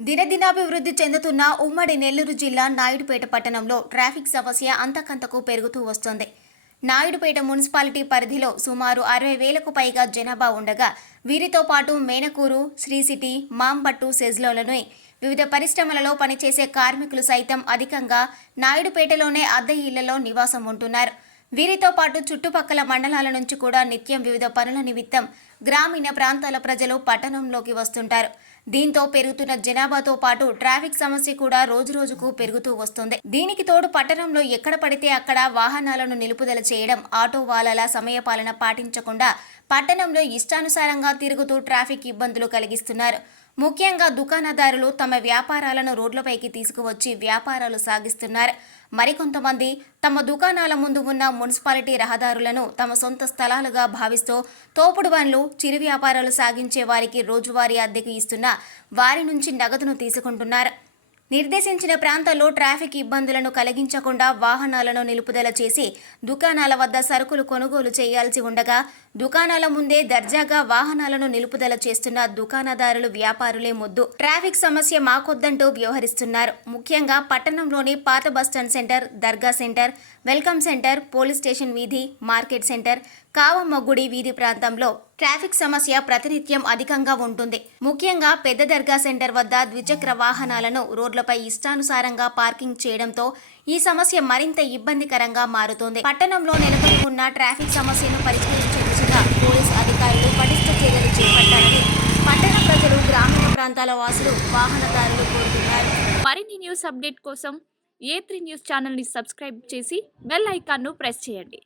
దినదినాభివృద్ధి చెందుతున్న ఉమ్మడి నెల్లూరు జిల్లా నాయుడుపేట పట్టణంలో ట్రాఫిక్ సమస్య అంతకంతకు పెరుగుతూ వస్తోంది. నాయుడుపేట మున్సిపాలిటీ పరిధిలో సుమారు అరవై వేలకు పైగా జనాభా ఉండగా వీరితో పాటు మేనకూరు శ్రీ సిటీ మాంబట్టు సెజ్లోలను వివిధ పరిశ్రమలలో పనిచేసే కార్మికులు సైతం అధికంగా నాయుడుపేటలోనే అద్దె ఇళ్ళలో నివాసం ఉంటున్నారు. వీరితో పాటు చుట్టుపక్కల మండలాల నుంచి కూడా నిత్యం వివిధ పనుల నిమిత్తం గ్రామీణ ప్రాంతాల ప్రజలు పట్టణంలోకి వస్తుంటారు. దీంతో పెరుగుతున్న జనాభాతో పాటు ట్రాఫిక్ సమస్య కూడా రోజురోజుకు పెరుగుతూ వస్తుంది. దీనికి తోడు పట్టణంలో ఎక్కడ పడితే అక్కడ వాహనాలను నిలుపుదల చేయడం ఆటో వాలాల సమయపాలన పాటించకుండా పట్టణంలో ఇష్టానుసారంగా తిరుగుతూ ట్రాఫిక్ ఇబ్బందులు కలిగిస్తున్నారు. ముఖ్యంగా దుకాణదారులు తమ వ్యాపారాలను రోడ్లపైకి తీసుకువచ్చి వ్యాపారాలు సాగిస్తున్నారు. మరికొంతమంది తమ దుకాణాల ముందు ఉన్న మున్సిపాలిటీ రహదారులను తమ సొంత స్థలాలుగా భావిస్తూ తోపుడు బండ్లు చిరు వ్యాపారాలు సాగించే వారికి రోజువారీ అద్దెకు ఇస్తున్న వారి నుంచి నగదును తీసుకుంటున్నారు. నిర్దేశించిన ప్రాంతాల్లో ట్రాఫిక్ ఇబ్బందులను కలిగించకుండా వాహనాలను నిలుపుదల చేసి దుకాణాల వద్ద సరుకులు కొనుగోలు చేయాల్సి ఉండగా దుకాణాల ముందే దర్జాగా వాహనాలను నిలుపుదల చేస్తున్న దుకాణదారులు వ్యాపారులే ముద్దు. ట్రాఫిక్ సమస్య మాకొద్దంటూ వ్యవహరిస్తున్నారు. ముఖ్యంగా పట్టణంలోని పాత బస్టాండ్ సెంటర్ దర్గా centre welcome centre police station వీధి మార్కెట్ సెంటర్ కావమ్మ గుడి వీధి ప్రాంతంలో ట్రాఫిక్ సమస్య ప్రతినిత్యం అధికంగా ఉంటుంది. ముఖ్యంగా పెద్ద దర్గా సెంటర్ వద్ద ద్విచక్ర వాహనాలను రోడ్లపై ఇష్టానుసారంగా పార్కింగ్ చేయడంతో ఈ సమస్య మరింత ఇబ్బందికరంగా మారుతోంది. పట్టణంలో నెలకొని ఉన్న ట్రాఫిక్ సమస్యను పరిష్కరించే దిశగా పోలీస్ అధికారులు పటిష్ట చర్యలు చేపట్టాలని పట్టణ ప్రజలు గ్రామీణ ప్రాంతాల వాసులు వాహనదారులు కోరుతున్నారు. మరిన్ని న్యూస్ అప్డేట్ కోసం ఏ త్రీ న్యూస్ ఛానల్ని సబ్స్క్రైబ్ చేసి బెల్ ఐకాన్ను ప్రెస్ చేయండి.